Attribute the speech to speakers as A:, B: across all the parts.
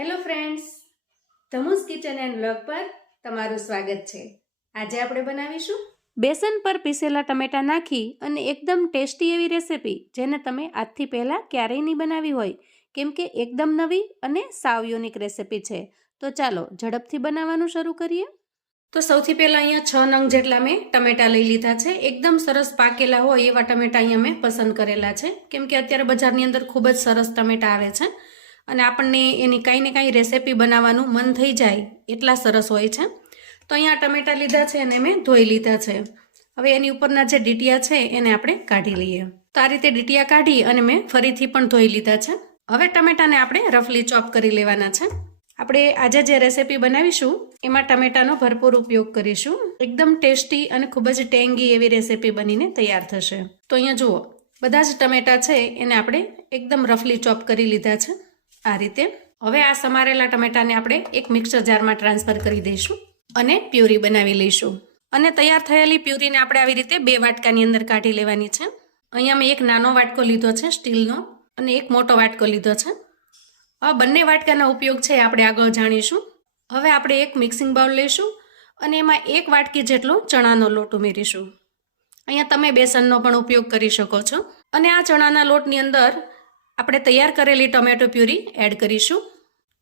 A: Hello friends ધમુસ kitchen and blog પર તમારું સ્વાગત છે. આજે આપણે બનાવીશું બેસન પર પીસેલા ટમેટાં નાખી અને એકદમ ટેસ્ટી એવી રેસીપી, જેને તમે આજથી પહેલાં ક્યારેય નહીં બનાવી હોય. કેમ કે એકદમ નવી અને સાવ યુનિક રેસિપી છે. તો ચાલો, ઝડપથી બનાવવાનું શરૂ કરીએ. તો સૌથી પહેલાં અહીંયા છ નંગ જેટલા મેં ટમેટાં લઈ લીધા છે. એકદમ સરસ પાકેલા હોય એવા ટમેટાં અહીંયા મેં પસંદ કરેલા છે. કેમ કે અત્યારે બજારની અંદર ખૂબ જ સરસ ટમેટાં આવે છે. અને આપણને એની કાંઈ ને કાંઈ રેસીપી બનાવવાનું મન થઈ જાય એટલા સરસ હોય છે. તો અહીંયા ટમેટાં લીધા છે અને મેં ધોઈ લીધા છે. હવે એની ઉપરના જે ડીટિયા છે એને આપણે કાઢી લઈએ. તો આ રીતે ડીટિયા કાઢી અને મેં ફરીથી પણ ધોઈ લીધા છે. હવે ટમેટાને આપણે રફલી ચોપ કરી લેવાના છે. આપણે આજે જે રેસીપી બનાવીશું, એમાં ટમેટાનો ભરપૂર ઉપયોગ કરીશું. એકદમ ટેસ્ટી અને ખૂબ જ ટેંગી એવી રેસીપી બનીને તૈયાર થશે. તો અહીંયા જુઓ, બધા જ ટમેટા છે, એને આપણે એકદમ રફલી ચોપ કરી લીધા છે. આ રીતે. હવે આ સમારેલા ટમેટાને આપણે એક મિક્સર જારમાં ટ્રાન્સફર કરી દઈશું અને પ્યુરી બનાવી લઈશું. અને તૈયાર થયેલી પ્યુરીને આપણે આવી રીતે બે વાટકાની અંદર કાઢી લેવાની છે. અહીંયા મેં એક નાનો વાટકો લીધો છે સ્ટીલનો અને એક મોટો વાટકો લીધો છે. આ બંને વાટકાના ઉપયોગ છે આપણે આગળ જાણીશું. હવે આપણે એક મિક્સિંગ બાઉલ લઈશું અને એમાં એક વાટકી જેટલો ચણાનો લોટ ઉમેરીશું. અહીંયા તમે બેસનનો પણ ઉપયોગ કરી શકો છો. અને આ ચણાના લોટની અંદર આપણે તૈયાર કરેલી ટોમેટો પ્યુરી એડ કરીશું.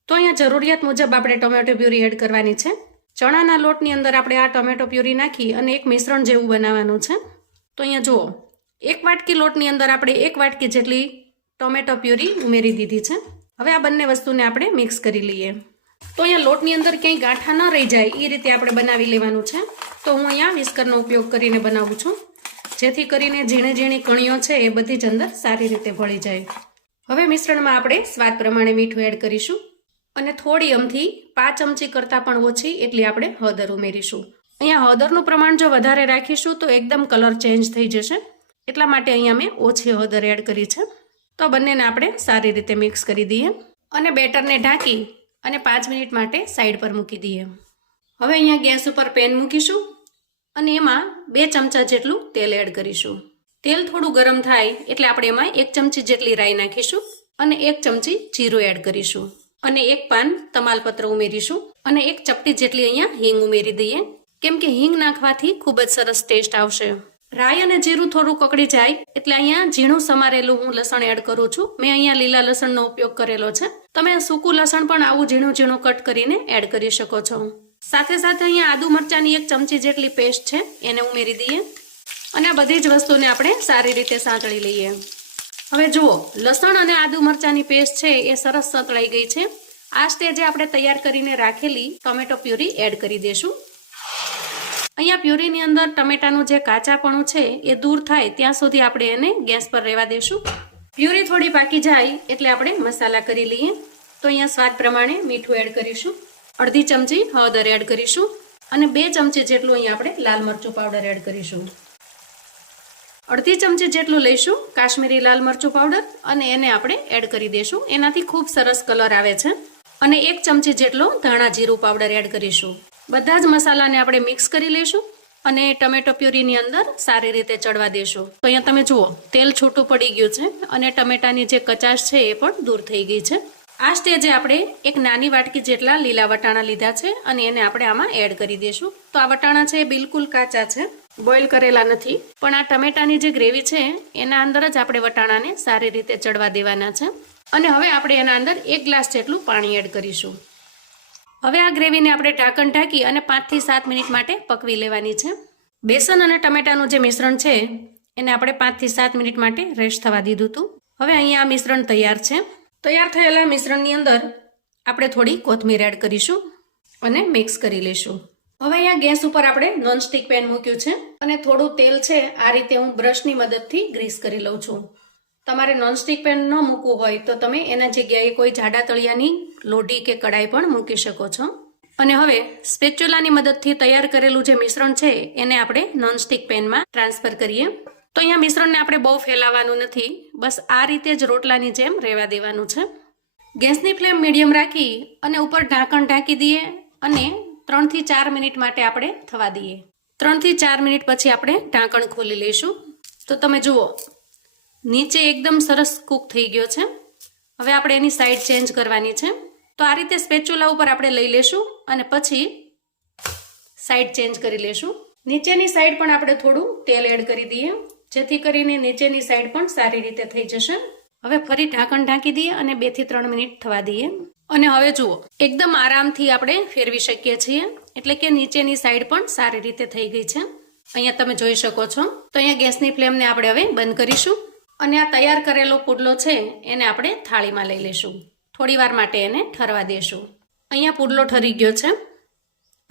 A: તો અહીંયા જરૂરિયાત મુજબ આપણે ટોમેટો પ્યુરી એડ કરવાની છે. ચણાના લોટની અંદર આપણે આ ટોમેટો પ્યુરી નાખી અને એક મિશ્રણ જેવું બનાવવાનું છે. તો અહીંયા જુઓ, એક વાટકી લોટની અંદર આપણે એક વાટકી જેટલી ટોમેટો પ્યુરી ઉમેરી દીધી છે. હવે આ બંને વસ્તુને આપણે મિક્સ કરી લઈએ. તો અહીંયા લોટની અંદર ક્યાંય ગાંઠા ન રહી જાય એ રીતે આપણે બનાવી લેવાનું છે. તો હું અહીંયા વિસ્કરનો ઉપયોગ કરીને બનાવું છું. જેથી કરીને ઝીણી ઝીણી કણીઓ છે એ બધી જ અંદર સારી રીતે ભળી જાય. હવે મિશ્રણમાં આપણે સ્વાદ પ્રમાણે મીઠું એડ કરીશું અને થોડી અમથી પાંચ ચમચી કરતાં પણ ઓછી એટલી આપણે હળદર ઉમેરીશું. અહીંયા હળદરનું પ્રમાણ જો વધારે રાખીશું તો એકદમ કલર ચેન્જ થઈ જશે. એટલા માટે અહીંયા મેં ઓછી હળદર એડ કરી છે. તો બંનેને આપણે સારી રીતે મિક્સ કરી દઈએ અને બેટરને ઢાંકી અને પાંચ મિનિટ માટે સાઈડ પર મૂકી દઈએ. હવે અહીંયા ગેસ ઉપર પેન મૂકીશું અને એમાં બે ચમચા જેટલું તેલ એડ કરીશું. તેલ થોડું ગરમ થાય એટલે આપણે એમાં એક ચમચી જેટલી રાઈ નાખીશું અને એક ચમચી જીરું એડ કરીશું. અને એક પાન તમાલપત્ર ઉમેરીશું અને એક ચપટી જેટલી અહીંયા હિંગ ઉમેરી દઈએ. કેમ કે હિંગ નાખવાથી ખૂબ જ સરસ ટેસ્ટ આવશે. રાઈ અને જીરું થોડું કકડી જાય એટલે અહીંયા ઝીણું સમારેલું હું લસણ એડ કરું છું. મેં અહીંયા લીલા લસણનો ઉપયોગ કરેલો છે. તમે સૂકું લસણ પણ આવું ઝીણું ઝીણું કટ કરીને એડ કરી શકો છો. સાથે સાથે અહીંયા આદુ મરચાની એક ચમચી જેટલી પેસ્ટ છે, એને ઉમેરી દઈએ. અને આ બધી જ વસ્તુને આપણે સારી રીતે સાંતળી લઈએ. હવે જુઓ, લસણ અને આદુ મરચાંની પેસ્ટ છે એ સરસ સંતળાઈ ગઈ છે. આ સ્ટેજે આપણે તૈયાર કરીને રાખેલી ટોમેટો પ્યુરી એડ કરી દઈશું અહીંયા પ્યુરીની અંદર ટમેટાનું જે કાચાપણું છે એ દૂર થાય ત્યાં સુધી આપણે એને ગેસ પર રહેવા દઈશું પ્યુરી થોડી પાકી જાય એટલે આપણે મસાલા કરી લઈએ. તો અહીંયા સ્વાદ પ્રમાણે મીઠું એડ કરીશું. અડધી ચમચી હળદર એડ કરીશું. અને બે ચમચી જેટલું અહીંયા આપણે લાલ મરચું પાવડર એડ કરીશું. અડધી ચમચી જેટલું લઈશું કાશ્મીરી લાલ મરચું પાવડર અને એને આપણે એડ કરી દઈશું એનાથી ખૂબ સરસ કલર આવે છે. અને એક ચમચી જેટલો ધાણા જીરું પાવડર એડ કરીશું. બધા જ મસાલાને આપણે મિક્સ કરી લઈશું અને ટમેટો પ્યુરીની અંદર સારી રીતે ચડવા દેશું. તો અહીંયા તમે જુઓ, તેલ છૂટું પડી ગયું છે અને ટમેટાની જે કચાશ છે એ પણ દૂર થઈ ગઈ છે. આ સ્ટેજે આપણે એક નાની વાટકી જેટલા લીલા વટાણા લીધા છે અને એને આપણે આમાં એડ કરી દઈશું તો આ વટાણા છે એ બિલકુલ કાચા છે. બોઇલ કરેલા નથી. પણ આ ટમેટાની જે ગ્રેવી છે, એના અંદર જ આપણે વટાણાને સારી રીતે ચડવા દેવાના છે. અને હવે આપણે એના અંદર એક ગ્લાસ જેટલું પાણી એડ કરીશું. હવે આ ગ્રેવીને આપણે ઢાંકણ ઢાંકી અને પાંચથી સાત મિનિટ માટે પકવી લેવાની છે. બેસન અને ટમેટાનું જે મિશ્રણ છે, એને આપણે પાંચથી સાત મિનિટ માટે રેસ્ટ થવા દીધું હતું. હવે અહીંયા આ મિશ્રણ તૈયાર છે. તૈયાર થયેલા મિશ્રણની અંદર આપણે થોડી કોથમીર એડ કરીશું અને મિક્સ કરી લઈશું. હવે અહીંયા ગેસ ઉપર આપણે નોનસ્ટિક પેન મૂક્યું છે અને થોડું તેલ છે, આ રીતે હું બ્રશની મદદથી ગ્રીસ કરી લઉં છું. તમારે નોનસ્ટિક પેન ન મૂકવું હોય તો તમે એના જગ્યાએ કોઈ જાડા તળિયાની લોઢી કે કડાઈ પણ મૂકી શકો છો. અને હવે સ્પેચ્યુલાની મદદથી તૈયાર કરેલું જે મિશ્રણ છે, એને આપણે નોનસ્ટિક પેનમાં ટ્રાન્સફર કરીએ. તો અહીંયા મિશ્રણને આપણે બહુ ફેલાવવાનું નથી, બસ આ રીતે જ રોટલાની જેમ રહેવા દેવાનું છે. ગેસની ફ્લેમ મીડિયમ રાખી અને ઉપર ઢાંકણ ઢાંકી દઈએ અને ત્રણથી ચાર મિનિટ માટે આપણે થવા દઈએ. ત્રણથી ચાર મિનિટ પછી આપણે ઢાંકણ ખોલી લઈશું. તો તમે જુઓ, નીચે એકદમ સરસ કૂક થઈ ગયો છે. હવે આપણે એની સાઈડ ચેન્જ કરવાની છે. તો આ રીતે સ્પેચ્યુલા ઉપર આપણે લઈ લેશું અને પછી સાઈડ ચેન્જ કરી લેશું. નીચેની સાઈડ પણ આપણે થોડું તેલ એડ કરી દઈએ. જેથી કરીને નીચેની સાઈડ પણ સારી રીતે થઈ જશે. હવે ફરી ઢાંકણ ઢાંકી દઈએ અને બેથી ત્રણ મિનિટ થવા દઈએ. અને હવે જુઓ, એકદમ આરામથી આપણે ફેરવી શકીએ છીએ. એટલે કે નીચેની સાઈડ પણ સારી રીતે થઈ ગઈ છે. અહીંયા તમે જોઈ શકો છો. તો અહીંયા ગેસની ફ્લેમને આપણે હવે બંધ કરીશું. અને આ તૈયાર કરેલો પુડલો છે, એને આપણે થાળીમાં લઈ લઈશું. થોડીવાર માટે એને ઠરવા દેશું. અહીંયા પુડલો ઠરી ગયો છે.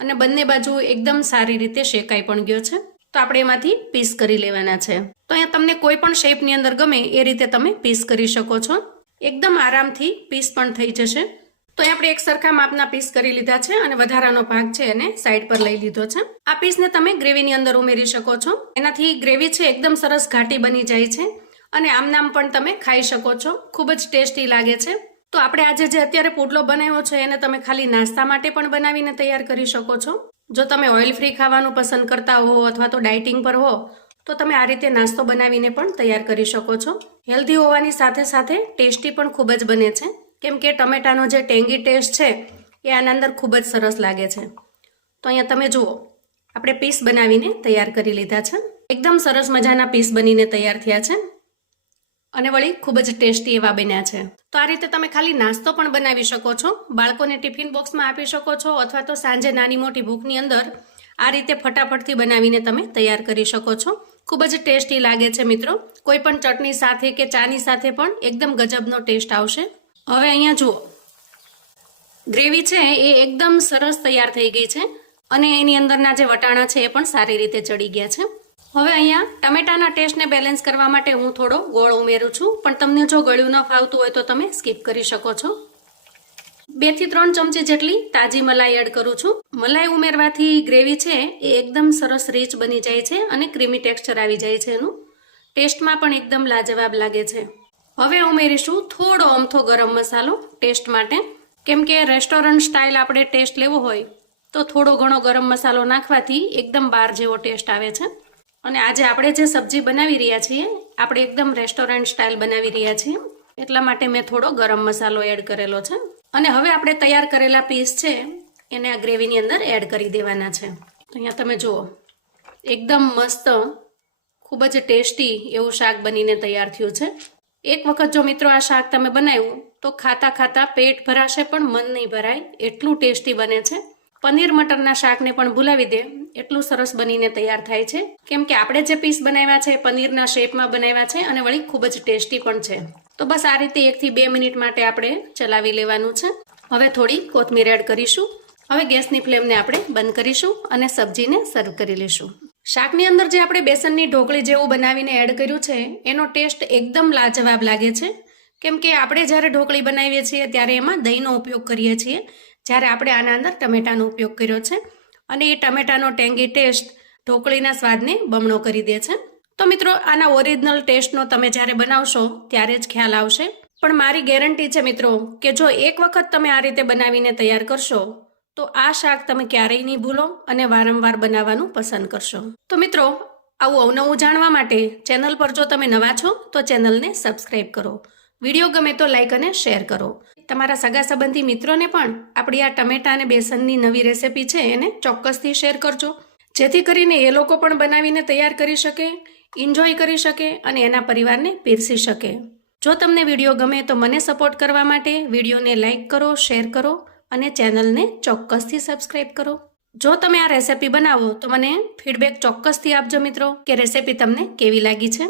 A: અને બંને બાજુ એકદમ સારી રીતે શેકાઈ પણ ગયો છે. તો આપણે એમાંથી પીસ કરી લેવાના છે. તો અહીંયા તમને કોઈ પણ શેપની અંદર ગમે એ રીતે તમે પીસ કરી શકો છો. એકદમ આરામથી પીસ પણ થઈ જશે. તો અહીં આપણે એક સરખા માપના પીસ કરી લીધા છે અને વધારાનો ભાગ છે એને સાઈડ પર લઈ લીધો છે. આ પીસને તમે ગ્રેવીની અંદર ઉમેરી શકો છો. એનાથી ગ્રેવી છે એકદમ સરસ ઘાટી બની જાય છે અને આમનામ પણ તમે ખાઈ શકો છો. ખૂબ જ ટેસ્ટી લાગે છે. તો આપણે આજે જે અત્યારે પુડલો બનાવ્યો છે એને તમે ખાલી નાસ્તા માટે પણ બનાવીને તૈયાર કરી શકો છો. જો તમે ઓઇલ ફ્રી ખાવાનું પસંદ કરતા હો અથવા તો ડાયટિંગ પર હો, તો તમે આ રીતે નાસ્તો બનાવીને પણ તૈયાર કરી શકો છો. હેલ્ધી હોવાની સાથે સાથે ટેસ્ટી પણ ખૂબ જ બને છે. કેમ કે ટમેટાનો જે ટેંગી ટેસ્ટ છે, એ આના અંદર ખૂબ જ સરસ લાગે છે. તો અહીંયા તમે જુઓ, આપણે પીસ બનાવીને તૈયાર કરી લીધા છે. એકદમ સરસ મજાના પીસ બનીને તૈયાર થયા છે. અને વળી ખૂબ જ ટેસ્ટી એવા બન્યા છે. તો આ રીતે તમે ખાલી નાસ્તો પણ બનાવી શકો છો. બાળકોને ટિફિન બોક્સમાં આપી શકો છો અથવા તો સાંજે નાની મોટી ભૂખની અંદર આ રીતે ફટાફટથી બનાવીને તમે તૈયાર કરી શકો છો. ખૂબ જ ટેસ્ટી લાગે છે મિત્રો. કોઈ પણ ચટણી સાથે કે ચાની સાથે પણ એકદમ ગજબનો ટેસ્ટ આવશે. હવે અહીંયા જુઓ. ગ્રેવી છે એ એકદમ સરસ તૈયાર થઈ ગઈ છે અને એની અંદરના જે વટાણા છે એ પણ સારી રીતે ચડી ગયા છે. હવે અહીંયા ટમેટાના ટેસ્ટને બેલેન્સ કરવા માટે હું થોડો ગોળ ઉમેરું છું, પણ તમને જો ગળ્યું ન ફાવતું હોય તો તમે સ્કીપ કરી શકો છો. બેથી ત્રણ ચમચી જેટલી તાજી મલાઈ એડ કરું છું. મલાઈ ઉમેરવાથી ગ્રેવી છે એ એકદમ સરસ રીચ બની જાય છે અને ક્રીમી ટેક્સચર આવી જાય છે એનું. ટેસ્ટમાં પણ એકદમ લાજવાબ લાગે છે. હવે ઉમેરીશું થોડો અમથો ગરમ મસાલો ટેસ્ટ માટે. કેમ કે રેસ્ટોરન્ટ સ્ટાઇલ આપણે ટેસ્ટ લેવો હોય તો થોડો ઘણો ગરમ મસાલો નાખવાથી એકદમ બાર જેવો ટેસ્ટ આવે છે. અને આજે આપણે જે સબ્જી બનાવી રહ્યા છીએ, આપણે એકદમ રેસ્ટોરન્ટ સ્ટાઇલ બનાવી રહ્યા છીએ. એટલા માટે મેં થોડો ગરમ મસાલો એડ કરેલો છે. અને હવે આપણે તૈયાર કરેલા પીસ છે, એને આ ગ્રેવીની અંદર એડ કરી દેવાના છે. તો અહીંયા તમે જુઓ, એકદમ મસ્ત, ખૂબ જ ટેસ્ટી એવું શાક બનીને તૈયાર થયું છે. એક વખત જો મિત્રો આ શાક તમે બનાવ્યું, તો ખાતા ખાતા પેટ ભરાશે પણ મન નહીં ભરાય. એટલું ટેસ્ટી બને છે. પનીર મટરના શાકને પણ ભૂલાવી દે. એટલું સરસ બનીને તૈયાર થાય છે. કેમ કે આપણે જે પીસ બનાવ્યા છે, પનીરના શેપમાં બનાવ્યા છે, અને વળી ખૂબ જ ટેસ્ટી પણ છે. તો બસ આ રીતે એકથી બે મિનિટ માટે આપણે ચલાવી લેવાનું છે. હવે થોડી કોથમીર એડ કરીશું. હવે ગેસની ફ્લેમને આપણે બંધ કરીશું અને સબ્જીને સર્વ કરી લઈશું. શાકની અંદર જે આપણે બેસનની ઢોકળી જેવું બનાવીને એડ કર્યું છે, એનો ટેસ્ટ એકદમ લાજવાબ લાગે છે. કેમ કે આપણે જ્યારે ઢોકળી બનાવીએ છીએ, ત્યારે એમાં દહીંનો ઉપયોગ કરીએ છીએ. જ્યારે આપણે આના અંદર ટમેટાનો ઉપયોગ કર્યો છે, અને એ ટમેટાનો ટેંગી ટેસ્ટ ઢોકળીના સ્વાદને બમણો કરી દે છે. તો મિત્રો, આના ઓરિજિનલ ટેસ્ટનો તમે જ્યારે બનાવશો, ત્યારે જ ખ્યાલ આવશે. પણ મારી ગેરંટી છે મિત્રો, કે જો એક વખત તમે આ રીતે બનાવીને તૈયાર કરશો તો આ શાક તમે ક્યારેય નહીં ભૂલો અને વારંવાર બનાવવાનું પસંદ કરશો. તો મિત્રો, આવું અવનવું જાણવા માટે ચેનલ પર જો તમે નવા છો, તો ચેનલને સબસ્ક્રાઈબ કરો. વીડિયો ગમે તો લાઈક અને શેર કરો. તમારા સગા સંબંધી મિત્રોને પણ આપણી આ ટમેટા અને બેસનની નવી રેસિપી છે એને ચોક્કસથી શેર કરજો. જેથી કરીને એ લોકો પણ બનાવીને તૈયાર કરી શકે એન્જોય કરી શકે અને એના પરિવારને પીરસી શકે. જો તમને વીડિયો ગમે તો મને સપોર્ટ કરવા માટે વિડીયોને લાઈક કરો શેર કરો અને ચેનલને ચોક્કસથી સબસ્ક્રાઈબ કરો. જો તમે આ રેસિપી બનાવો તો મને ફીડબેક ચોક્કસથી આપજો મિત્રો કે રેસિપી તમને કેવી લાગી છે.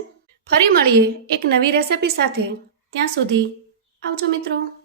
A: ફરી મળીએ એક નવી રેસિપી સાથે. ત્યાં સુધી આવજો મિત્રો.